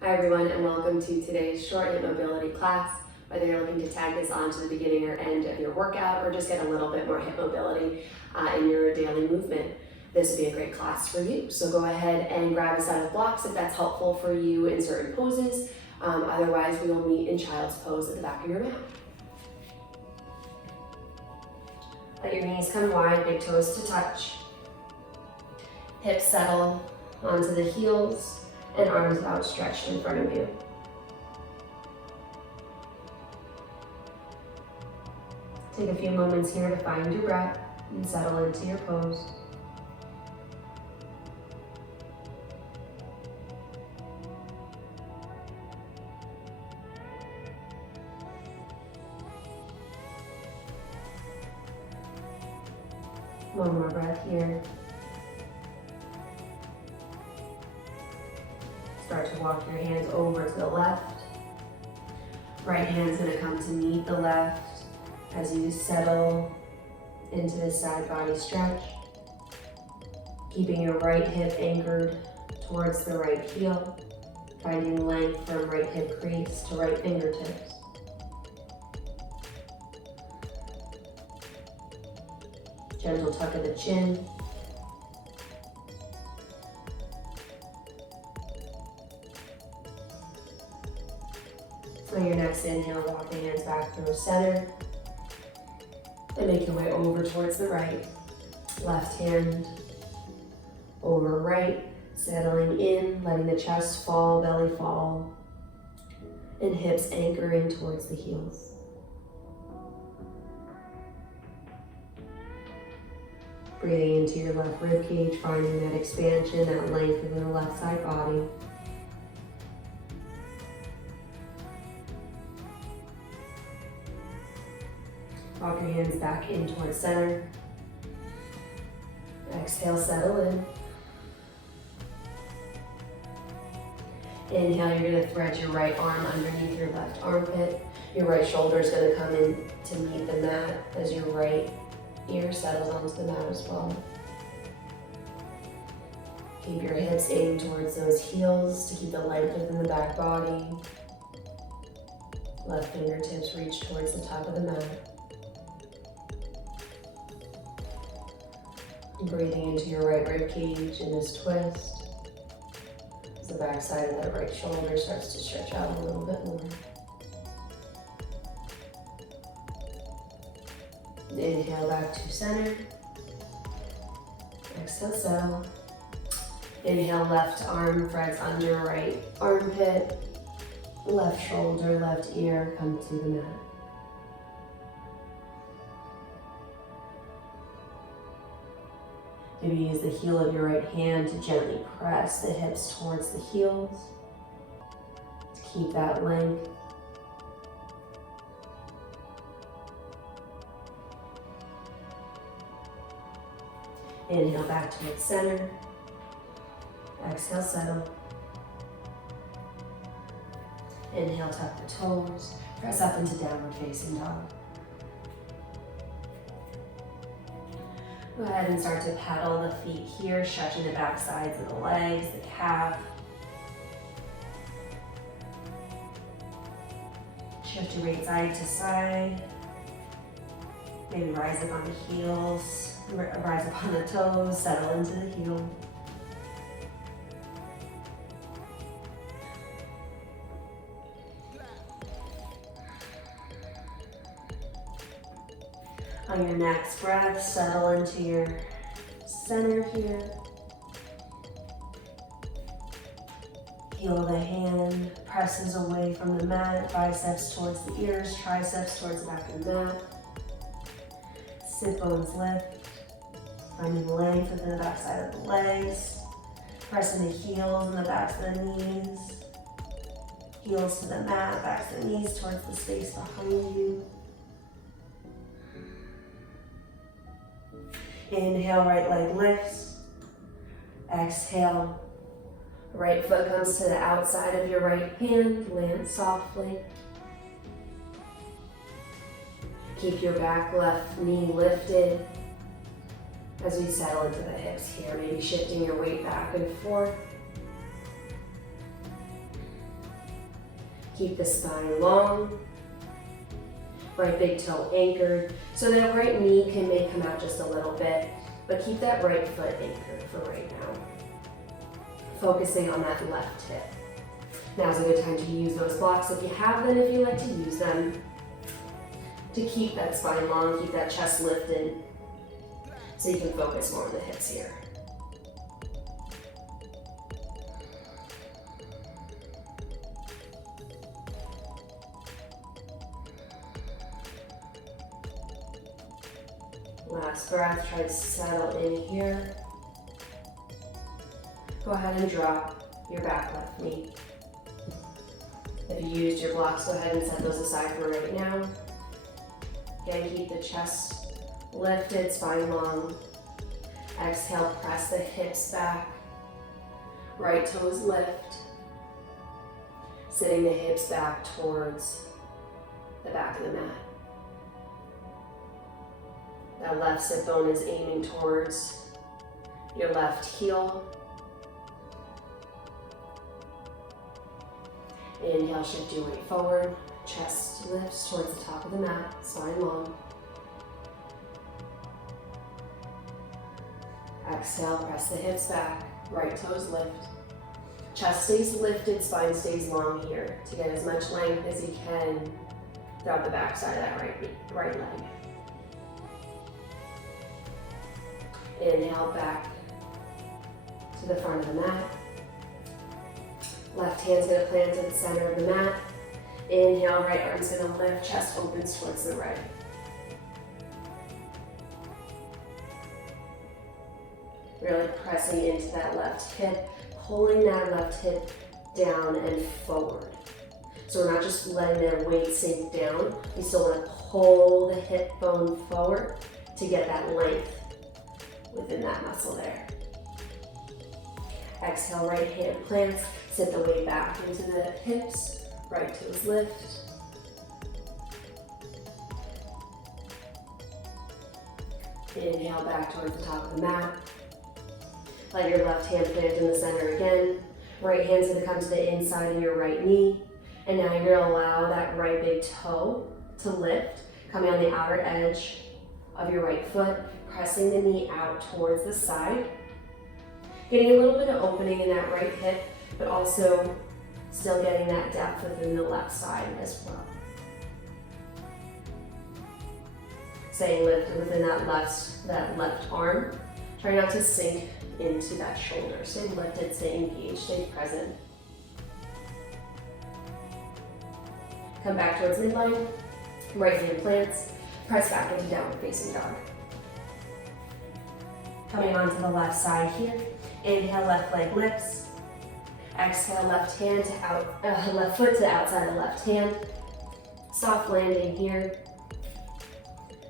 Hi everyone, and welcome to today's short hip mobility class. Whether you're looking to tag this on to the beginning or end of your workout or just get a little bit more hip mobility in your daily movement, this would be a great class for you. So go ahead and grab a set of blocks if that's helpful for you in certain poses. Otherwise, we will meet in child's pose at the back of your mat. Let your knees come wide, big toes to touch. Hips settle onto the heels and arms outstretched in front of you. Take a few moments here to find your breath and settle into your pose. One more breath here. Start to walk your hands over to the left. Right hand's gonna come to meet the left as you settle into this side body stretch. Keeping your right hip anchored towards the right heel, finding length from right hip crease to right fingertips. Gentle tuck of the chin. On your next inhale, walk the hands back through center and make your way over towards the right. Left hand over right, settling in, letting the chest fall, belly fall, and hips anchor in towards the heels. Breathing into your left rib cage, finding that expansion, that length in the left side body. Walk your hands back in towards center. Exhale, settle in. Inhale, you're gonna thread your right arm underneath your left armpit. Your right shoulder is gonna come in to meet the mat as your right ear settles onto the mat as well. Keep your hips aimed towards those heels to keep the length within the back body. Left fingertips reach towards the top of the mat. Breathing into your right rib cage in this twist. As the back side of that right shoulder starts to stretch out a little bit more. Inhale back to center. Exhale, settle. Inhale, left arm threads under right armpit. Left shoulder, left ear, come to the mat. Maybe use the heel of your right hand to gently press the hips towards the heels to keep that length. Inhale back towards center. Exhale, settle. Inhale, tuck the toes. Press up into downward facing dog. Go ahead and start to pedal the feet here, stretching the back sides of the legs, the calf. Shift your weight side to side. Maybe rise up on the heels, rise up on the toes, settle into the heel. On your next breath, settle into your center here. Heel of the hand presses away from the mat, biceps towards the ears, triceps towards the back of the mat. Sit bones lift, finding length within the back side of the legs, pressing the heels and the backs of the knees. Heels to the mat, backs of the knees towards the space behind you. Inhale, right leg lifts. Exhale, right foot comes to the outside of your right hand, land softly. Keep your back left knee lifted as we settle into the hips here, maybe shifting your weight back and forth. Keep the spine long. Right big toe anchored. So that right knee may come out just a little bit, but keep that right foot anchored for right now. Focusing on that left hip. Now's a good time to use those blocks if you have them, if you like to use them, to keep that spine long, keep that chest lifted, so you can focus more on the hips here. Last breath, try to settle in here. Go ahead and drop your back left knee. If you used your blocks, go ahead and set those aside for right now. Again, keep the chest lifted, spine long. Exhale, press the hips back. Right toes lift. Sitting the hips back towards the back of the mat. That left sit bone is aiming towards your left heel. Inhale, shift your weight forward. Chest lifts towards the top of the mat, spine long. Exhale, press the hips back, right toes lift. Chest stays lifted, spine stays long here to get as much length as you can throughout the back side of that right leg. Inhale back to the front of the mat. Left hand's gonna plant to the center of the mat. Inhale, right arm's gonna lift, chest opens towards the right. Really pressing into that left hip, pulling that left hip down and forward. So we're not just letting that weight sink down, we still wanna pull the hip bone forward to get that length within that muscle there. Exhale, right hand plants, sit the weight back into the hips, right toes lift. Inhale back towards the top of the mat. Let your left hand plant in the center again. Right hand's gonna come to the inside of your right knee. And now you're gonna allow that right big toe to lift, coming on the outer edge of your right foot, pressing the knee out towards the side. Getting a little bit of opening in that right hip, but also still getting that depth within the left side as well. Staying lifted within that left arm. Try not to sink into that shoulder. Stay lifted, stay engaged, stay present. Come back towards midline. Right hand plants. Press back into downward facing dog. Coming onto the left side here. Inhale, left leg lifts. Exhale, left foot to the outside of the left hand. Soft landing here.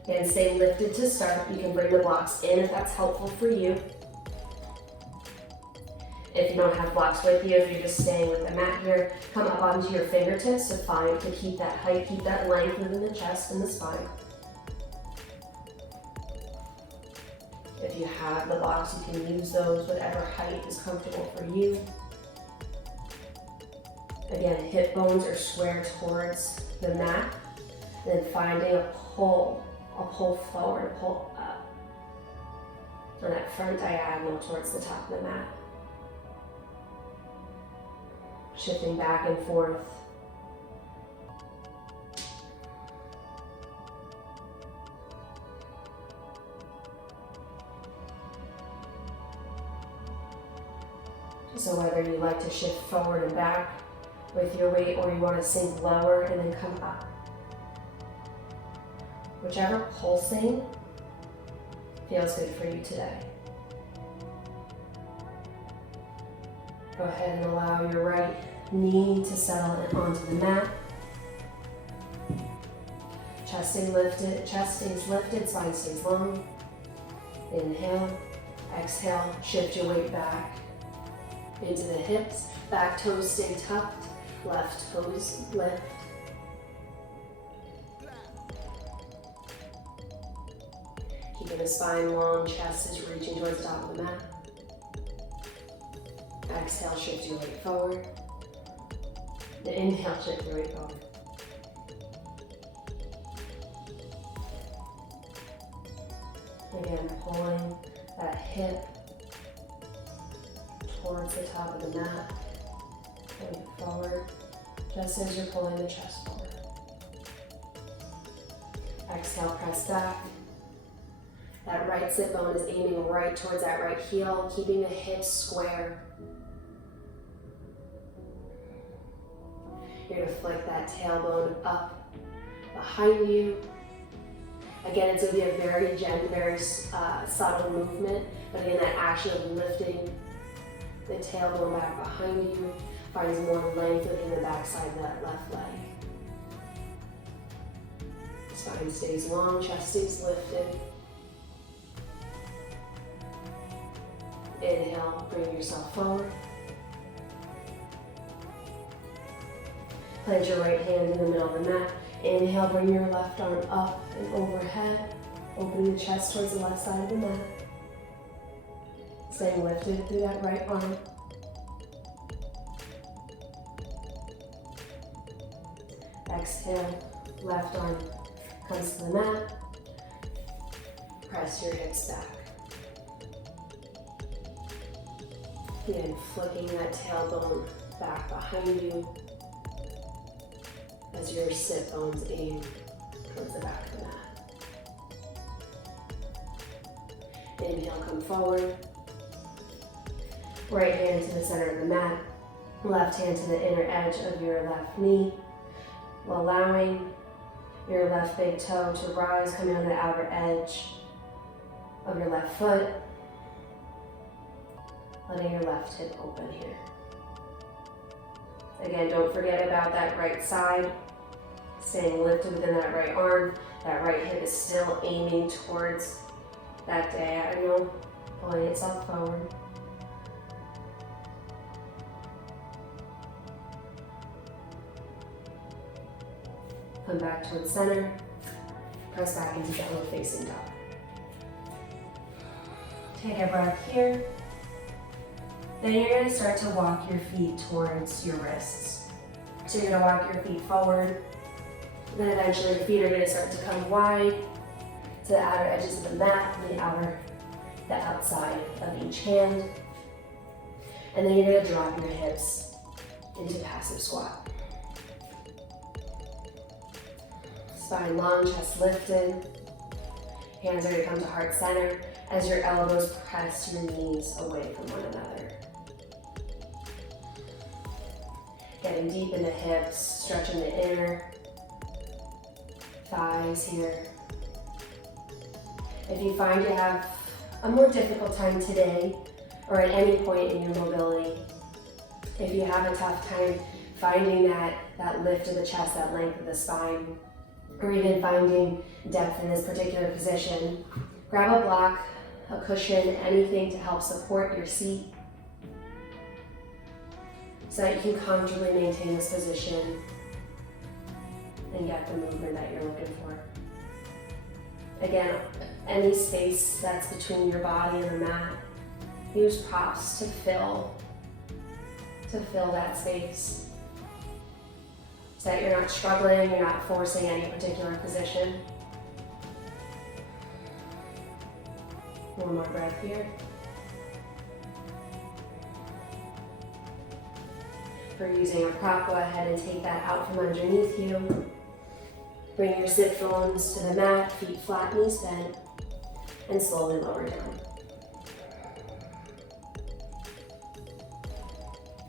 Again, stay lifted to start. You can bring the blocks in if that's helpful for you. If you don't have blocks with you, if you're just staying with the mat here, come up onto your fingertips to keep that height, keep that length within the chest and the spine. If you have the blocks, you can use those, whatever height is comfortable for you. Again, hip bones are square towards the mat. Then finding a pull forward, a pull up. On that front diagonal towards the top of the mat. Shifting back and forth. So whether you like to shift forward and back with your weight or you want to sink lower and then come up. Whichever pulsing feels good for you today. Go ahead and allow your right knee to settle onto the mat. Chest stays lifted, spine stays long. Inhale, exhale, shift your weight back into the hips. Back toes stay tucked, left toes lift. Keeping the spine long, chest is reaching towards the top of the mat. Exhale, shift your weight forward. And inhale, shift your weight forward. Again, pulling that hip towards the top of the mat. Going forward, just as you're pulling the chest forward. Exhale, press back. That right sit bone is aiming right towards that right heel, keeping the hips square. You're gonna flick that tailbone up behind you. Again, it's gonna be a very gentle, very subtle movement, but again, that action of lifting the tailbone back behind you finds more length within the backside of that left leg. Spine stays long, chest stays lifted. Inhale, bring yourself forward. Plant your right hand in the middle of the mat. Inhale, bring your left arm up and overhead, opening the chest towards the left side of the mat. Staying lifted through that right arm. Exhale, left arm comes to the mat. Press your hips back. Again, flicking that tailbone back behind you as your sit bones aim towards the back of the mat. Inhale, come forward. Right hand to the center of the mat. Left hand to the inner edge of your left knee. Allowing your left big toe to rise, coming on the outer edge of your left foot. Letting your left hip open here. Again, don't forget about that right side. Staying lifted within that right arm. That right hip is still aiming towards that diagonal, pulling itself forward. Come back towards center. Press back into downward facing dog. Take a breath here. Then you're going to start to walk your feet towards your wrists. So you're going to walk your feet forward. Then eventually your feet are going to start to come wide to the outer edges of the mat, the outside of each hand. And then you're going to drop your hips into passive squat. Spine long, chest lifted. Hands are going to come to heart center as your elbows press your knees away from one another. Getting deep in the hips, stretching the inner thighs here. If you find you have a more difficult time today or at any point in your mobility, if you have a tough time finding that lift of the chest, that length of the spine, or even finding depth in this particular position, grab a block, a cushion, anything to help support your seat so that you can comfortably maintain this position and get the movement that you're looking for. Again, any space that's between your body and the mat, use props to fill that space so that you're not struggling, you're not forcing any particular position. One more breath here. If you're using a prop, go ahead and take that out from underneath you. Bring your sit bones to the mat, feet flat, knees bent, and slowly lower down.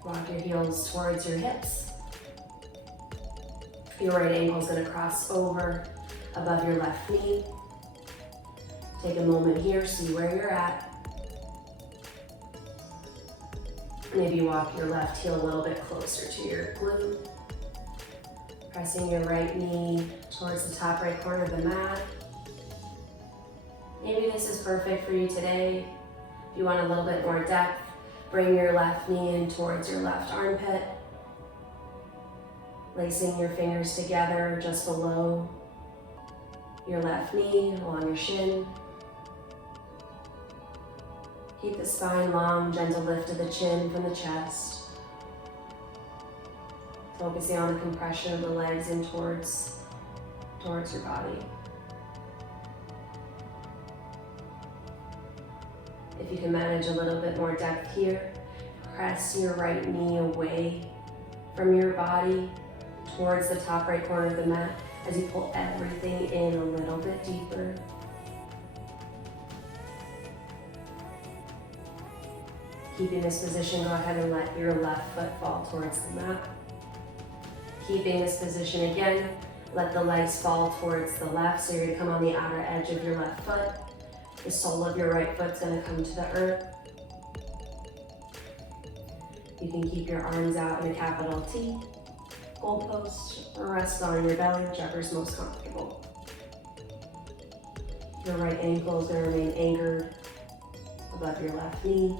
Walk your heels towards your hips. Your right ankle is going to cross over above your left knee. Take a moment here, see where you're at. Maybe walk your left heel a little bit closer to your glute. Pressing your right knee towards the top right corner of the mat. Maybe this is perfect for you today. If you want a little bit more depth, bring your left knee in towards your left armpit. Placing your fingers together just below your left knee, along your shin. Keep the spine long, gentle lift of the chin from the chest. Focusing on the compression of the legs in towards your body. If you can manage a little bit more depth here, press your right knee away from your body towards the top right corner of the mat as you pull everything in a little bit deeper. Keeping this position, go ahead and let your left foot fall towards the mat. Keeping this position again, let the legs fall towards the left, so you're going to come on the outer edge of your left foot. The sole of your right foot's going to come to the earth. You can keep your arms out in a capital T, goalpost, or rest on your belly, whichever's most comfortable. Your right ankle is going to remain anchored above your left knee.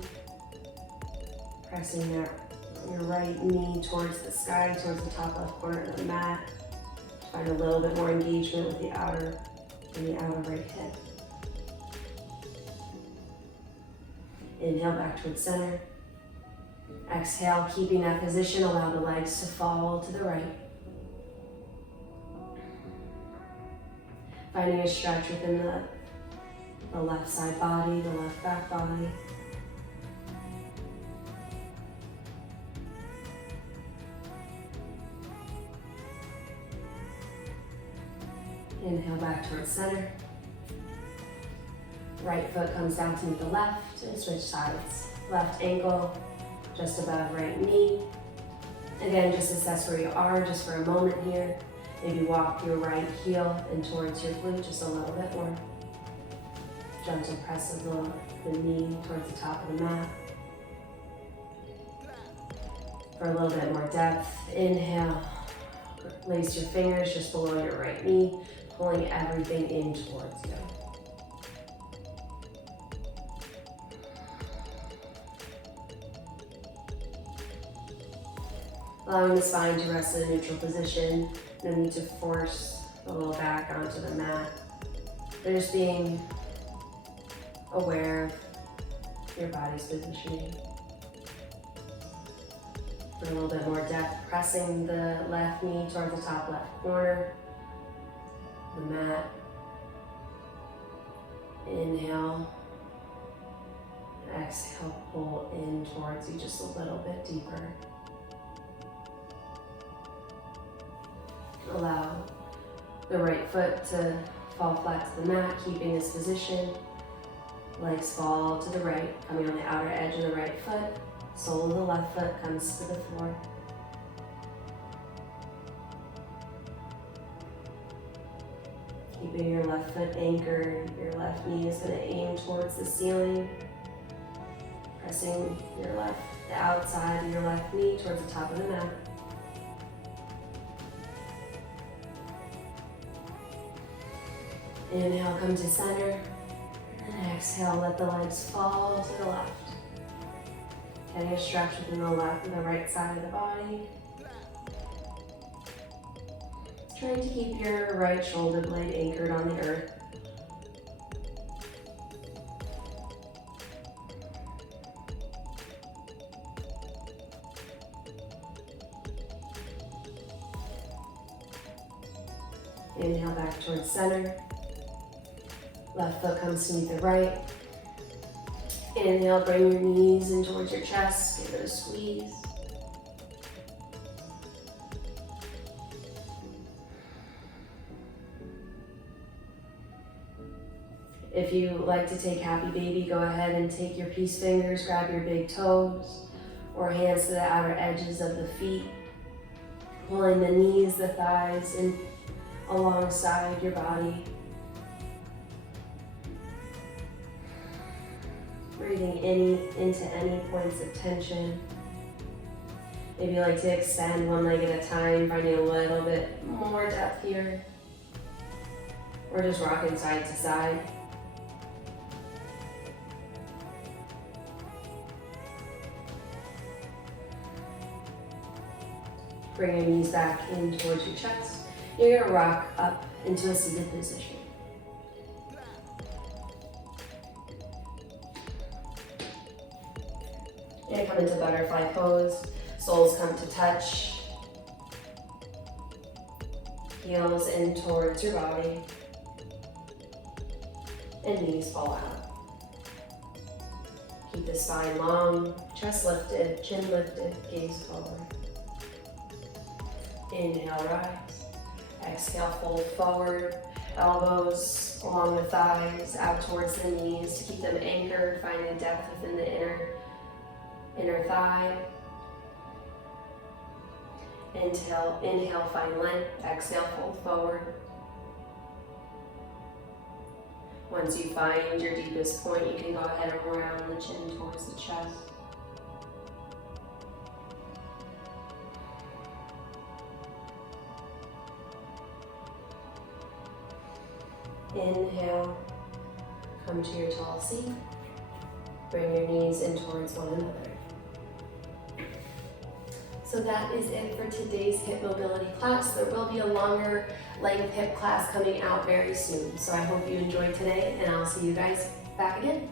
Pressing your right knee towards the sky, towards the top left corner of the mat. Find a little bit more engagement with the outer right hip. Inhale back towards center. Exhale, keeping that position, allow the legs to fall to the right. Finding a stretch within the left side body, the left back body. Inhale back towards center. Right foot comes down to meet the left and switch sides. Left ankle just above right knee. Again, just assess where you are just for a moment here. Maybe walk your right heel in towards your glute just a little bit more. Gentle press of the knee towards the top of the mat. For a little bit more depth, inhale. Place your fingers just below your right knee, pulling everything in towards you. Allowing the spine to rest in a neutral position. No need to force the low back onto the mat. But just being aware of your body's positioning. For a little bit more depth, pressing the left knee towards the top left corner of the mat. Inhale. Exhale, pull in towards you just a little bit deeper. Allow the right foot to fall flat to the mat, keeping this position. Legs fall to the right, coming on the outer edge of the right foot. Sole of the left foot comes to the floor. Keeping your left foot anchored, your left knee is going to aim towards the ceiling. Pressing the outside of your left knee towards the top of the mat. Inhale, come to center. And exhale, let the legs fall to the left. Getting a stretch within the left and the right side of the body. Trying to keep your right shoulder blade anchored on the earth. Inhale back towards center. Left foot comes to meet the right. Inhale, bring your knees in towards your chest, give it a squeeze. If you like to take happy baby, go ahead and take your peace fingers, grab your big toes or hands to the outer edges of the feet, pulling the knees, the thighs in alongside your body. Breathing into any points of tension. Maybe you like to extend one leg at a time, finding a little bit more depth here. Or just rocking side to side. Bring your knees back in towards your chest. You're gonna rock up into a seated position. You're gonna come into butterfly pose. Soles come to touch. Heels in towards your body. And knees fall out. Keep the spine long, chest lifted, chin lifted, gaze forward. Inhale, rise. Exhale, fold forward. Elbows along the thighs, out towards the knees to keep them anchored. Find the depth within the inner thigh. Inhale, find length. Exhale, fold forward. Once you find your deepest point, you can go ahead and round the chin towards the chest. Inhale, come to your tall seat. Bring your knees in towards one another. So that is it for today's hip mobility class. There will be a longer length hip class coming out very soon. So I hope you enjoyed today, and I'll see you guys back again.